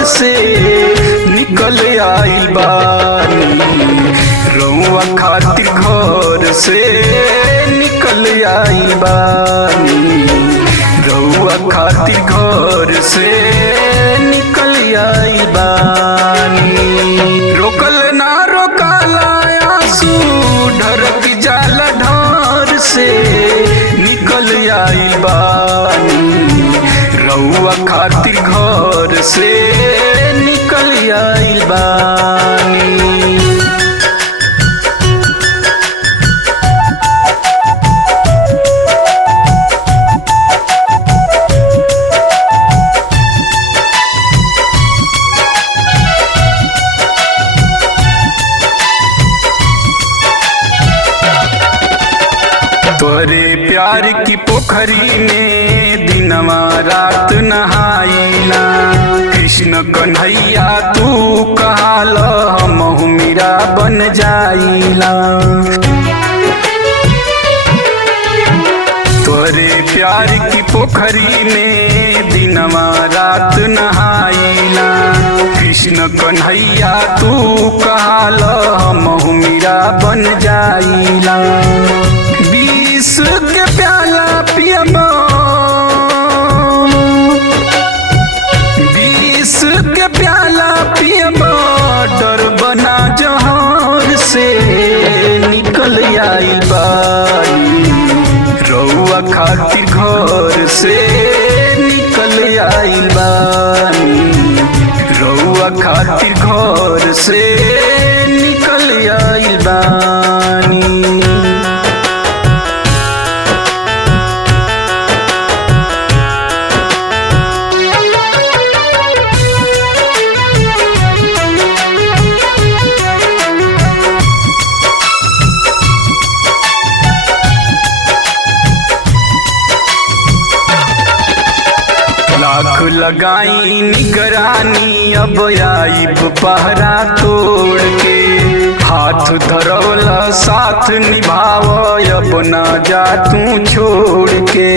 घर से निकल आइल बानी। रउआ खातिर घर से निकल आइल बानी। रउआ खातिर घर से निकल आइल बानी। रोकल ना रोकाला आंसू ढरक जाला ढार से निकल आइल बानी। रउआ खातिर घर से निकल आइल बानी। तोरे प्यार की पोखरी में दिनवा रात नहाइला। कृष्ण कन्हैया तू कहाल हमहु मीरा बन जाइला। तोरे प्यार की पोखरी में दिनवा रात नहाइला। कृष्ण कन्हैया तू कहाल हमहु मीरा बन जाइला। विष के प्याला पियबा, विष के प्याला पियबा, डर बना जहर से निकल आइल बानी। रउआ खातिर घर से निकल आइल बानी। रउआ खातिर घर से निकल आइल बानी। लाख लगाई निगरानी अब आइब पहरा तोड़ के। हाथ धरवला साथ निभाव अब ना जा तू छोड़ के।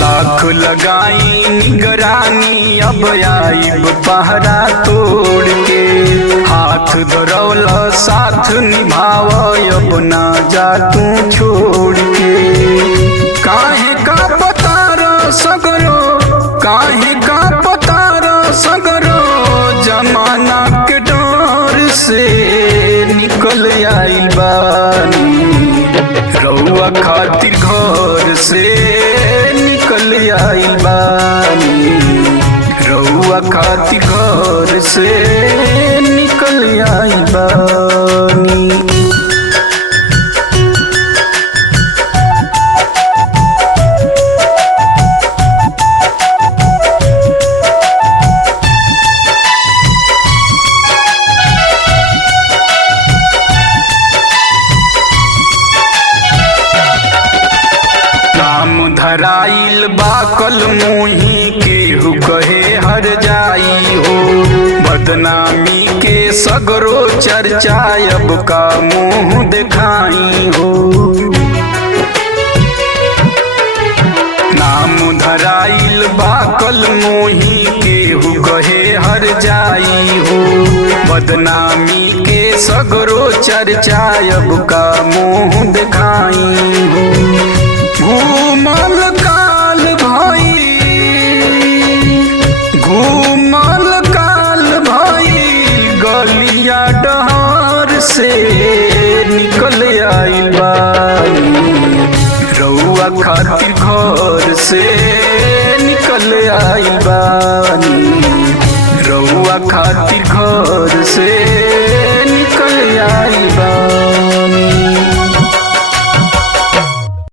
लाख लगाई निगरानी अब आइब पहरा तोड़ के। हाथ धरवला साथ निभाव अब ना जा तू छोड़ के। काहे का पतार सगरो, काहे का पतार सगरो, जमाना के डर से निकल आइल बानी। रउआ खातिर घर से निकल आइल बानी। रउआ खातिर घर से निकल आइल बानी। धराइल बाकल मुही केहू कहे हर जाई हो। बदनामी के सगरो चर्चा अब का मुँह दिखाई हो। नाम धराइल बाकल मुही केहू कहे हर जाई हो। बदनामी के सगरो चर्चा अब का मुँह दिखाई हो। घूमल काल भाई, घूमल काल भाई, गलिया डहर से निकल आइल बानी। रउआ खातिर घर से निकल आइल बानी। रउआ खातिर घर से निकल आइल बानी।